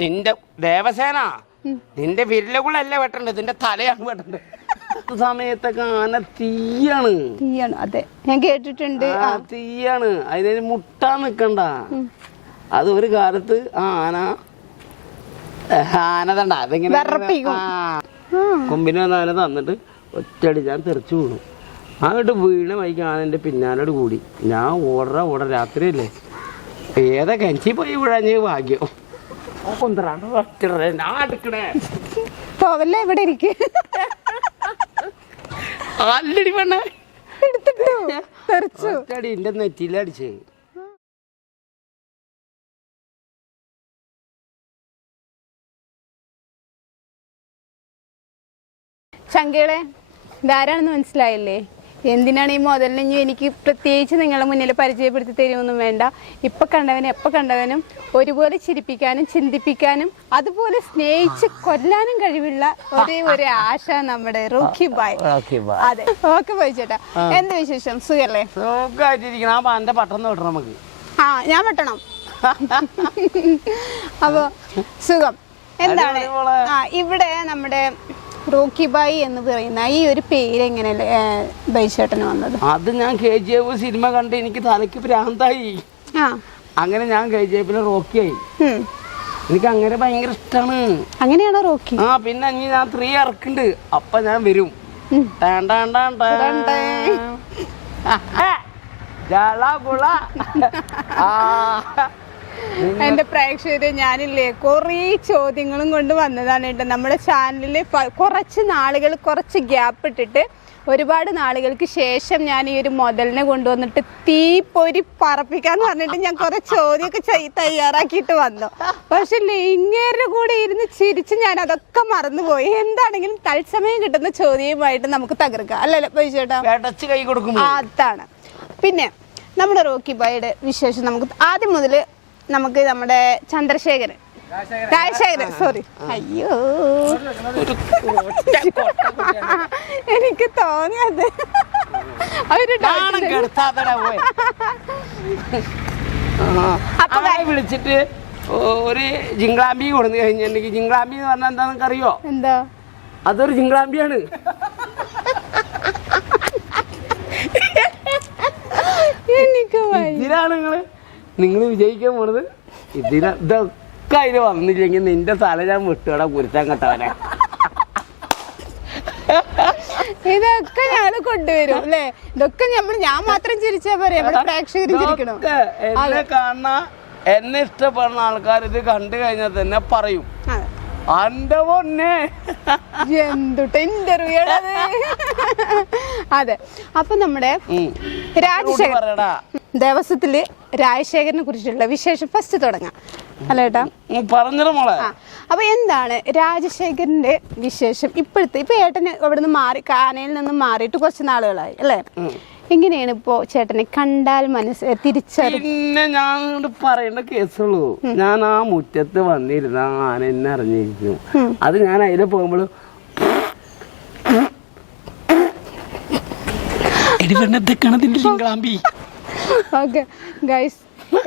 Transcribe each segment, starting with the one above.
നിന്റെ ദേവസേന നിന്റെ വിരലുകളല്ല വെട്ടണ്ടത്, നിന്റെ തലയാണ് വെട്ടണ്ടത്. സമയത്തൊക്കെ ആന തീയാണ്. അതെ, ഞാൻ കേട്ടിട്ടുണ്ട്. തീയാണ്, അതിന് മുട്ടാൻ നിക്കണ്ട. അത് ഒരു കാലത്ത് ആനതണ്ട അതിങ്ങനെ കൊമ്പിന് വന്ന് അവനെ തന്നിട്ട് ഒറ്റടി ഞാൻ തെറിച്ചു വീണു. അങ്ങോട്ട് വീണ വൈകി ആനന്റെ പിന്നാലോട് കൂടി. ഞാൻ ഓട രാത്രിയല്ലേ, ഏതാ കഞ്ചി പോയി വീഴാഞ്ഞ ഭാഗ്യം. പോവല്ലേ, ഇവിടെ ഇരിക്കും. ആല്ലടി പെണ്ണ തെറിച്ചു എന്റെ നെറ്റിയിലടിച്ചേ. ശങ്കേളെ, ഇതാരാണെന്ന് മനസ്സിലായില്ലേ? എന്തിനാണ് ഈ മുതലിന് എനിക്ക് പ്രത്യേകിച്ച് നിങ്ങളുടെ മുന്നിൽ പരിചയപ്പെടുത്തി തരുമൊന്നും വേണ്ട. ഇപ്പം കണ്ടവനും എപ്പോൾ കണ്ടവനും ഒരുപോലെ ചിരിപ്പിക്കാനും ചിന്തിപ്പിക്കാനും അതുപോലെ സ്നേഹിച്ച് കൊല്ലാനും കഴിവുള്ള ഒരേ ഒരു ആശ നമ്മുടെ റോക്കി ബായ്. അതെ, ഓക്കെ ബായ് ചേട്ടാ. എന്ത് വിശേഷം? സുഖല്ലേ? ഞാൻ വെട്ടണം. അപ്പൊ സുഖം. എന്താണ് ഇവിടെ നമ്മുടെ റോക്കി ബായ് എന്ന് പറയുന്ന ഈ ഒരു പേര് എങ്ങനെ ബൈച്ചേട്ടന് വന്നത്? അത് ഞാൻ KGF സിനിമ കണ്ട് എനിക്ക് തലയ്ക്ക് ഭ്രാന്തായി. അങ്ങനെ ഞാൻ KGF റോക്കിയായി. എനിക്ക് അങ്ങനെ ഭയങ്കര ഇഷ്ടമാണ്. അങ്ങനെയാണോ റോക്കി? പിന്നെ ഞാൻ 3 ഇറക്കുന്നുണ്ട്, അപ്പൊ ഞാൻ വരും. എന്റെ പ്രേക്ഷകര്, ഞാനില്ലേ കുറേ ചോദ്യങ്ങളും കൊണ്ട് വന്നതാണ് കേട്ടോ. നമ്മുടെ ചാനലില് കുറച്ച് ഗ്യാപ്പ് ഇട്ടിട്ട് ഒരുപാട് നാളുകൾക്ക് ശേഷം ഞാൻ ഈ ഒരു മുതലിനെ കൊണ്ടുവന്നിട്ട് തീപ്പൊരി പറപ്പിക്കാന്ന് പറഞ്ഞിട്ട് ഞാൻ കുറെ ചോദ്യമൊക്കെ തയ്യാറാക്കിയിട്ട് വന്നു. പക്ഷെ ഇങ്ങേരുടെ കൂടെ ഇരുന്ന് ചിരിച്ച് ഞാൻ അതൊക്കെ മറന്നുപോയി. എന്താണെങ്കിലും തത്സമയം കിട്ടുന്ന ചോദ്യവുമായിട്ട് നമുക്ക് തകർക്കാം, അല്ലല്ലോ ബൈചേട്ടാ? അതാണ്. പിന്നെ നമ്മുടെ റോക്കി ബായുടെ വിശേഷം നമുക്ക് ആദ്യം മുതൽ നമുക്ക് നമ്മുടെ രാജശേഖരൻ, സോറി, അയ്യോ എനിക്ക് തോന്നിയത് വിളിച്ചിട്ട് ഒരു ജിങ്കാമ്പി കൊടുന്നു കഴിഞ്ഞിട്ടുണ്ടെങ്കിൽ, ജിങ്കാമ്പി എന്ന് പറഞ്ഞാൽ എന്താണെന്ന് അറിയോ? എന്താ? അതൊരു ജിങ്കാമ്പിയാണ്. ഇതിലാണ് നിങ്ങൾ വിജയിക്കാൻ പോണത്. ഇതൊക്കെ അതിന് വന്നില്ലെങ്കിൽ നിന്റെ തല ഞാൻ വിട്ടുകട കുരുത്താൻ കെട്ടവനെ. ഇതൊക്കെ ഞാൻ കൊണ്ടുവരും അല്ലേ? ഇതൊക്കെ ഞാൻ മാത്രം ചിരിച്ചാ പറയാ, പ്രേക്ഷകരും ചിരിക്കണം. എന്നെ കാണുന്ന, എന്നെ ഇഷ്ടപ്പെടുന്ന ആൾക്കാർ ഇത് കണ്ടു കഴിഞ്ഞാൽ തന്നെ പറയും, അന്റെ പൊന്നെ എന്തുട്ട ഇന്റർവ്യൂ. അതെ, അപ്പൊ നമ്മുടെ ദേവസ്വത്തില് രാജശേഖരനെ കുറിച്ചുള്ള വിശേഷം ഫസ്റ്റ് തുടങ്ങാം അല്ലേട്ടാ? പറഞ്ഞോ മോളെ. അപ്പൊ എന്താണ് രാജശേഖരന്റെ വിശേഷം ഇപ്പോഴത്തെ? ഇപ്പൊ ഏട്ടന് അവിടുന്ന് മാറി, കാനയിൽ നിന്ന് മാറിയിട്ട് കുറച്ച് നാളുകളായി അല്ലേ? എങ്ങനെയാണ് ഇപ്പോ ചേട്ടനെ കണ്ടാൽ തിരിച്ചറിയും? പിന്നെ ഞാൻ പറയേണ്ട കേസുള്ളൂ. ഞാൻ ആ മുറ്റത്ത് വന്നിരുന്ന ആന എന്നെ അറിഞ്ഞിരിക്കും. അത് ഞാൻ അതിലെ പോകുമ്പോഴും ഓക്കെ ഗൈസ്,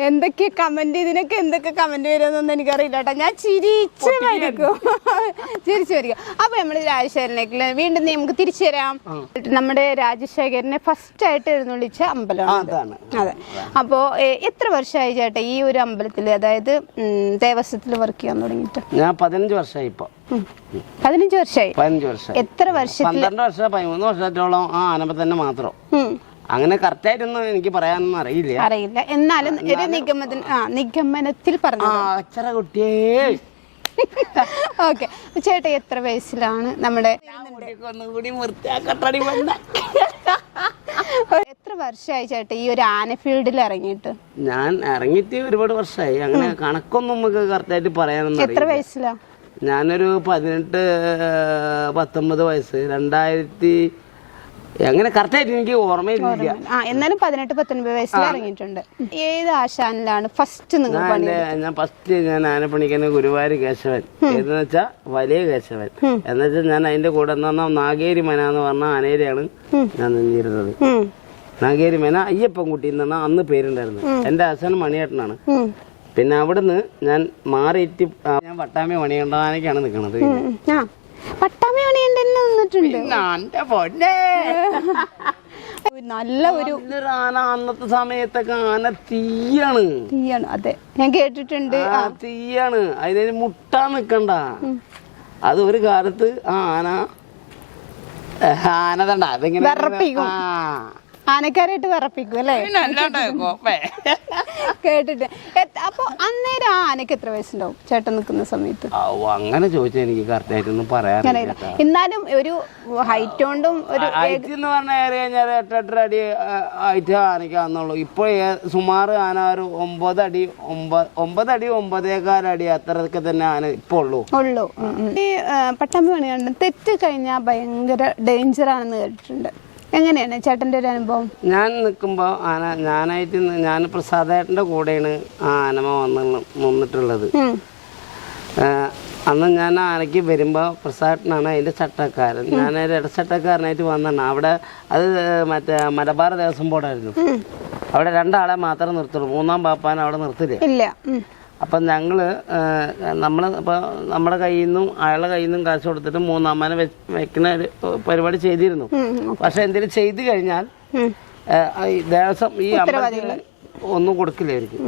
എന്തൊക്കെ കമന്റ്, ഇതിനൊക്കെ എന്തൊക്കെ കമന്റ് വരുമെന്നൊന്നും എനിക്കറിയില്ല കേട്ടോ. ഞാൻ ചിരിച്ചു വരിക്കും. അപ്പൊ നമ്മള് രാജശേഖരനേക്ക് വീണ്ടും നമുക്ക് തിരിച്ചു തരാം. നമ്മുടെ രാജശേഖരനെ ഫസ്റ്റ് ആയിട്ട് എഴുന്നള്ളിച്ച അമ്പലമാണ്. അതെ. അപ്പോ എത്ര വർഷമായി ചേട്ടാ ഈ ഒരു അമ്പലത്തില്, അതായത് ദേവസ്വത്തിൽ വർക്ക് ചെയ്യാൻ തുടങ്ങിയിട്ട്? ഞാൻ 15 വർഷമായി. ഇപ്പൊ 15 വർഷമായി. എത്ര വർഷം? 12 വർഷം, 13 വർഷത്തോളം ആ ആനപ്പ തന്നെ മാത്രം. അങ്ങനെ കറക്റ്റായിട്ടൊന്നും എനിക്ക് പറയാനൊന്നും അറിയില്ല. എന്നാലും ഒരു നിഗമനത്തിൽ പറഞ്ഞു. കുട്ടിയേ. ഓക്കെ ചേട്ടാ, എത്ര വയസ്സിലാണ് നമ്മുടെ എത്ര വർഷമായി ചേട്ടാ ഈ ഒരു ആന ഫീൽഡിൽ ഇറങ്ങിയിട്ട്? ഞാൻ ഇറങ്ങിയിട്ട് ഒരുപാട് വർഷമായി. അങ്ങനെ കണക്കൊന്നും നമുക്ക് കറക്റ്റായിട്ട് പറയാനൊന്നും. എത്ര വയസ്സിലാ? ഞാനൊരു 18-19 വയസ്സ്. 2000 അങ്ങനെ കറക്റ്റായിട്ട് എനിക്ക് ഓർമ്മയില്ല. എന്നാലും 18-19 വയസ്സിൽ ഇറങ്ങിയിട്ടുണ്ട്. ഏത് ആശാനിലാണ് ഫസ്റ്റ് നിങ്ങൾ? ഞാൻ ആനപ്പണിക്കുന്ന ഗുരുവായൂർ കേശവൻ. ഏതെന്ന് വെച്ചാ വലിയ കേശവൻ. എന്നുവെച്ചാൽ ഞാൻ അതിന്റെ കൂടെ നാഗേരി മന എന്ന് പറഞ്ഞ ആനയിലാണ് ഞാൻ നിന്നിരുന്നത്. നാഗേരി മന അയ്യപ്പൻകുട്ടി എന്നാണ് അന്ന് പേരുണ്ടായിരുന്നത്. എന്റെ ആശാൻ മണിയേട്ടനാണ്. പിന്നെ അവിടുന്ന് ഞാൻ മാറിയിട്ട് ഞാൻ ഞാൻ പട്ടാമ്പി മണികണ്ഠനാനൊക്കെയാണ് നിൽക്കണത്. ആ പട്ടാമ്പി മണികണ്ഠനിൽ നിന്നിട്ടുണ്ട്. എന്റെ പൊന്നേ, നല്ല ഒരു ആന അന്നത്തെ സമയത്തൊക്കെ ആന തീയാണ്. തീയാണ്, അതെ ഞാൻ കേട്ടിട്ടുണ്ട്. തീയാണ്, അതിന് മുട്ടാൻ നിക്കണ്ട. അത് ഒരു കാലത്ത് ആനതണ്ട അതിങ്ങനെ വിറപ്പിക്കും, ആനക്കാരായിട്ട് വിറപ്പിക്കും അല്ലേ? കേട്ടിട്ട്. അപ്പൊ അന്നേരം ആ ആനക്ക് എത്ര വയസ്സുണ്ടാവും ചേട്ടൻ നിൽക്കുന്ന സമയത്ത്? അങ്ങനെ ചോദിച്ചാൽ എനിക്ക് കറക്റ്റ് ആയിട്ടൊന്നും പറയാറില്ല. എന്നാലും ഒരു ഹൈറ്റ് കൊണ്ടും ഒരു ഹൈറ്റ് എന്ന് പറഞ്ഞാൽ ഏറി കഴിഞ്ഞാൽ 8-8 അടി ഹൈറ്റ് ആനയ്ക്കാന്നുള്ളൂ. ഇപ്പൊ സുമാറ് ആന ഒരു 9 അടി 9.25 അടി അത്രയൊക്കെ തന്നെ ആന ഇപ്പൊ ഉള്ളൂ. ഈ പട്ടാമ്പി മണികണ്ഠൻ തെറ്റ് കഴിഞ്ഞാൽ ഭയങ്കര ഡേഞ്ചർ ആണെന്ന് കേട്ടിട്ടുണ്ട്. എങ്ങനെയാണ് ചേട്ടൻ്റെ ഒരു അനുഭവം? ഞാൻ നിൽക്കുമ്പോൾ ഞാൻ പ്രസാദേട്ടൻ്റെ കൂടെയാണ് ആ ആനമ നിന്നിട്ടുള്ളത്. അന്ന് ഞാൻ ആനയ്ക്ക് വരുമ്പോൾ പ്രസാദേട്ടനാണ് അതിൻ്റെ ചട്ടക്കാരൻ. ഞാനൊരു ഇടച്ചട്ടക്കാരനായിട്ട് വന്നതാണ്. അവിടെ അത് മറ്റേ മലബാർ ദേവസ്വം ബോർഡായിരുന്നു. അവിടെ 2 ആളെ മാത്രമേ നിർത്തുള്ളൂ, 3-ാം പാപ്പാനെ അവിടെ നിർത്തില്ല. അപ്പം നമ്മുടെ കയ്യിൽ നിന്നും അയാളുടെ കയ്യിൽ നിന്നും കാശ് കൊടുത്തിട്ട് 3-ാമനെ വെക്കുന്ന ഒരു പരിപാടി ചെയ്തിരുന്നു. പക്ഷെ എന്തെങ്കിലും ചെയ്തു കഴിഞ്ഞാൽ ദേവസ്വം ഈ അമ്പലത്തിൽ ഒന്നും കൊടുക്കില്ലായിരിക്കും.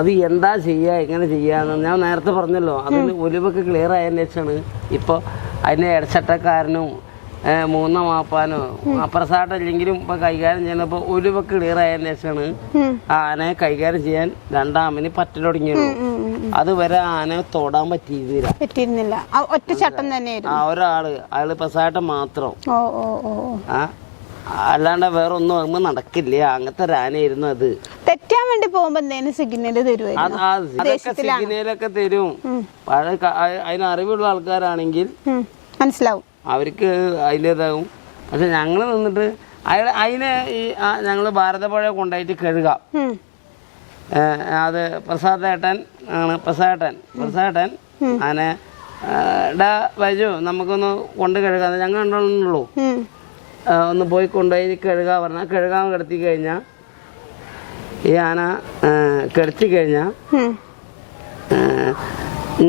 അത് എന്താ ചെയ്യുക, എങ്ങനെ ചെയ്യാന്ന് ഞാൻ നേരത്തെ പറഞ്ഞല്ലോ. അതിന് ഒലിവൊക്കെ ക്ലിയർ ആയതിനു ശേഷമാണ് ഇപ്പോൾ അതിൻ്റെ ഇടച്ചട്ടക്കാരനും 3-ാം മാപ്പാനോ പ്രസാദമില്ലെങ്കിലും ഇപ്പൊ കൈകാര്യം ചെയ്യുന്നപ്പോ ഒലിവൊക്കെ ക്ലിയർ ആയതിനു ശേഷമാണ് ആനയെ കൈകാര്യം ചെയ്യാൻ 2-ാമന് പറ്റലൊടുങ്ങിയുള്ളൂ. അതുവരെ ആനയെ തൊടാൻ പറ്റിയിരുന്നില്ല. ഒറ്റ ചട്ടം തന്നെയായിരുന്നു. അയാള് പ്രസാദം മാത്രം. അല്ലാണ്ട് വേറെ ഒന്നും ആകുമ്പോ നടക്കില്ല. അങ്ങനത്തെ ഒരു ആനയായിരുന്നു അത്. തെറ്റാൻ വേണ്ടി പോകുമ്പോ സിഗ്നലൊക്കെ തരും. അതിന് അറിവുള്ള ആൾക്കാരാണെങ്കിൽ മനസ്സിലാവും, അവർക്ക് അതിൻ്റെതാകും. പക്ഷെ ഞങ്ങൾ നിന്നിട്ട് അതിനെ ഞങ്ങൾ ഭാരതപ്പുഴ കൊണ്ടുപോയിട്ട് കഴുകാം. അത് പ്രസാദേട്ടൻ ആണ്. പ്രസാദേട്ടൻ ആനെ വരൂ നമുക്കൊന്ന് കൊണ്ട് കഴുകാം, ഞങ്ങൾ ഉണ്ടുള്ളൂ, ഒന്ന് പോയി കൊണ്ടുപോയി കഴുകാൻ പറഞ്ഞാൽ കഴുകാൻ കിടത്തി കഴിഞ്ഞാൽ ഈ ആന കിടത്തി കഴിഞ്ഞാൽ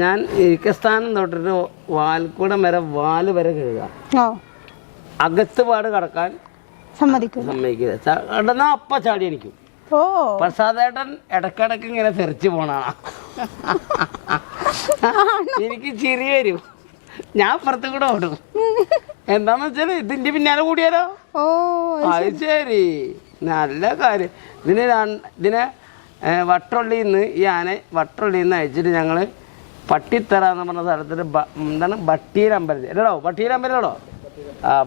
ഞാൻ ഇരിക്കസ്ഥാനം തൊട്ടിട്ട് വാൽക്കൂടം വരെ വാല് വരെ കഴുകാം. അകത്ത് പാട് കടക്കാൻ സമ്മതിക്കില്ല. കടന്നാ അപ്പ ചാടി എനിക്കും. പ്രസാദേട്ടൻ ഇടക്കിടക്ക് ഇങ്ങനെ തെറിച്ചു പോണാണ്. എനിക്ക് ചിരി വരും. ഞാൻ പുറത്തു കൂടെ ഓടും. എന്താന്ന് വെച്ചാല് ഇതിന്റെ പിന്നാലെ കൂടിയാലോ. അത് ശരി, നല്ല കാര്യം. ഇതിനെ വട്ടൊള്ളിന്ന് ഈ ആന വട്ടൊള്ളിന്ന് അയച്ചിട്ട് ഞങ്ങള് പട്ടിത്തറ എന്ന് പറഞ്ഞ സ്ഥലത്തിന് എന്താണ് ബട്ടീരമ്പലത്തിൽ ബട്ടീരമ്പലോ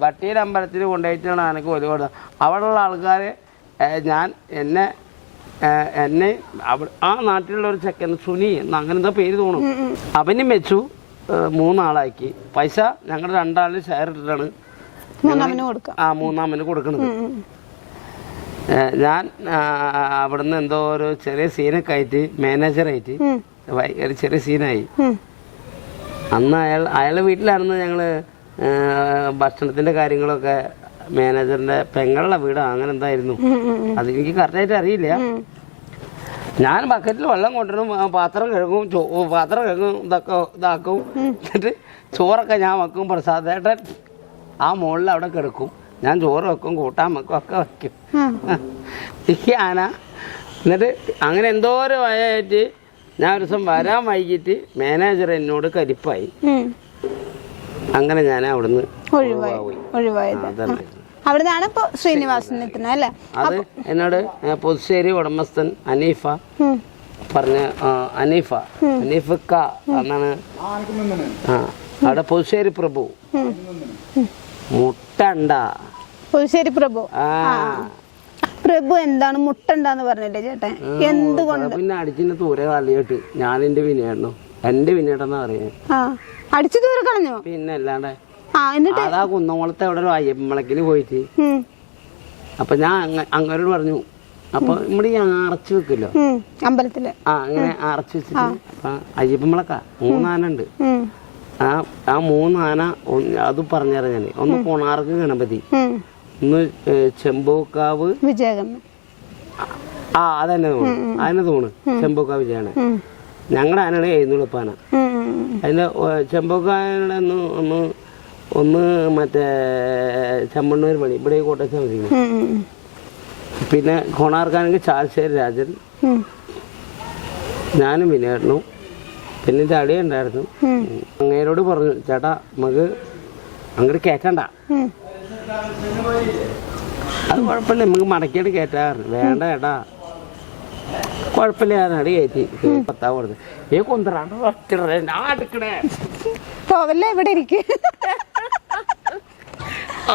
ബട്ടീരമ്പലത്തിൽ കൊണ്ടുപോയിട്ടാണ് ആനക്ക് ഒലി കൊടുത്തത്. അവിടെയുള്ള ആൾക്കാർ എന്നെ ആ നാട്ടിലുള്ള ഒരു ചെക്കൻ സുനി അങ്ങനെന്താ പേര് തോന്നും, അവനും വെച്ചു 3 ആളാക്കി. പൈസ ഞങ്ങൾ 2 ആളിന് ഷെയർ ഇട്ടിട്ടാണ് 3-ാമന് കൊടുക്കുന്നത്. ഞാൻ അവിടുന്ന് എന്തോ ഒരു ചെറിയ സീനൊക്കെ ആയിട്ട് മാനേജറായിട്ട് ഒരു ചെറിയ സീനായി. അന്ന് അയാളുടെ വീട്ടിലാണെന്ന് ഞങ്ങള് ഭക്ഷണത്തിന്റെ കാര്യങ്ങളൊക്കെ മാനേജറിന്റെ പെങ്ങളുടെ വീട് അങ്ങനെ എന്തായിരുന്നു അതെനിക്ക് കറക്റ്റായിട്ട് അറിയില്ല. ഞാൻ ബക്കറ്റിൽ വെള്ളം കൊണ്ടുവരും, പാത്രം കഴുകും ഇതാക്കും. എന്നിട്ട് ചോറൊക്കെ ഞാൻ വെക്കും. പ്രസാദേട്ടൻ ആ മുകളിൽ അവിടെ കിടക്കും. ഞാൻ ചോറ് വെക്കും, കൂട്ടാൻ വെക്കും, ഒക്കെ വയ്ക്കും. ഈ ആന എന്നിട്ട് അങ്ങനെ എന്തോ ഒരു വയറ്റ് ഞാൻ ഒരു ദിവസം വരാൻ വൈകിട്ട് മാനേജർ എന്നോട് കരിപ്പായി. അങ്ങനെ ഞാൻ അവിടുന്ന് അവിടുന്നാണ് ശ്രീനിവാസൻ നിൽക്കുന്നത് അല്ലേ? അത് എന്നോട് പുതുശ്ശേരി ഉടമസ്ഥൻ അനീഫ പറഞ്ഞ അനീഫക്ക എന്നാണ്. അവിടെ പുതുശ്ശേരി പ്രഭു മുട്ടണ്ട. പുതുശ്ശേരി പ്രഭു എന്താണ് മുട്ടണ്ടെന്ന് പറഞ്ഞില്ലേ ചേട്ടൻ? എന്തുകൊണ്ട്? പിന്നെ അടിച്ചിന്റെ തൂരെ കളിയിട്ട് ഞാൻ എന്റെ വിനേട്ടെന്നാ പറയാ. അടിച്ചു ദൂരെ കളഞ്ഞോ? പിന്നെ അല്ലാണ്ട് അതാ കുന്നംകുളത്തെ അവിടെ ഒരു അയ്യപ്പമളക്കിന് പോയിട്ട് അപ്പൊ ഞാൻ അങ്ങോട്ട് പറഞ്ഞു. അപ്പൊ ഇവിടെ ഈ അറച്ചു വെക്കല്ലോ അമ്പലത്തില്, അങ്ങനെ അറച്ചു വെച്ചിട്ട് അയ്യപ്പമളക്ക 3 ആന ഉണ്ട്. ആ 3 ആന അത് പറഞ്ഞുതരാം ഞാൻ. ഒന്ന് കൊണാർക്ക് ഗണപതി, ഒന്ന് ചെമ്പൂക്കാവ് വിജയകമ്മ. അതന്നെ തോന്നുന്നു ചെമ്പൂക്കാവ് വിജയാണ്. ഞങ്ങളുടെ ആനയാണ് എഴുന്നള്ളിപ്പാന. അതിൻ്റെ ചെമ്പക്കാനയുടെ ഒന്ന് മറ്റേ ചെമ്മണ്ണൂർ പണി ഇവിടെ കോട്ടയം വരികയാണ്. പിന്നെ കൊണാർക്കാണെങ്കിൽ ചാശ്ശേരി രാജൻ, ഞാനും വിനേട്ടനും, പിന്നെ ചാടിയ ഉണ്ടായിരുന്നു. അങ്ങേരോട് പറഞ്ഞു, ചേട്ടാ നമുക്ക് അങ്ങോട്ട് കയറ്റണ്ട, അത് കുഴപ്പമില്ല, നമുക്ക് മടക്കിയിട്ട് കയറ്റാറുണ്ട്. വേണ്ട ചേട്ടാ കുഴപ്പമില്ല, ഞാനടി കയറ്റി 10 കൊടുത്ത് ഏ കൊന്തറാണ്ട് ഞാൻ എടുക്കണേ പോവല്ലേ ഇവിടെ ഇരിക്കും.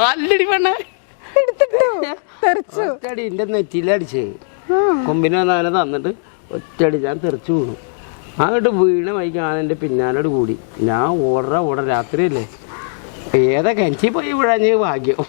ആല്ലടി പെണ്ണ തെറിച്ചു ഒറ്റടി എൻ്റെ നെറ്റിയിലടിച്ച് കൊമ്പിന് വന്നാലും തന്നിട്ട് ഒറ്റടി ഞാൻ തെറിച്ചു വീണു. അങ്ങോട്ട് വീണ വൈകി ആനൻ്റെ പിന്നാലോട് കൂടി. ഞാൻ ഓടറ രാത്രിയല്ലേ, ഏതാ കിണറ്റി പോയി വിഴാഞ്ഞ് ഭാഗ്യം.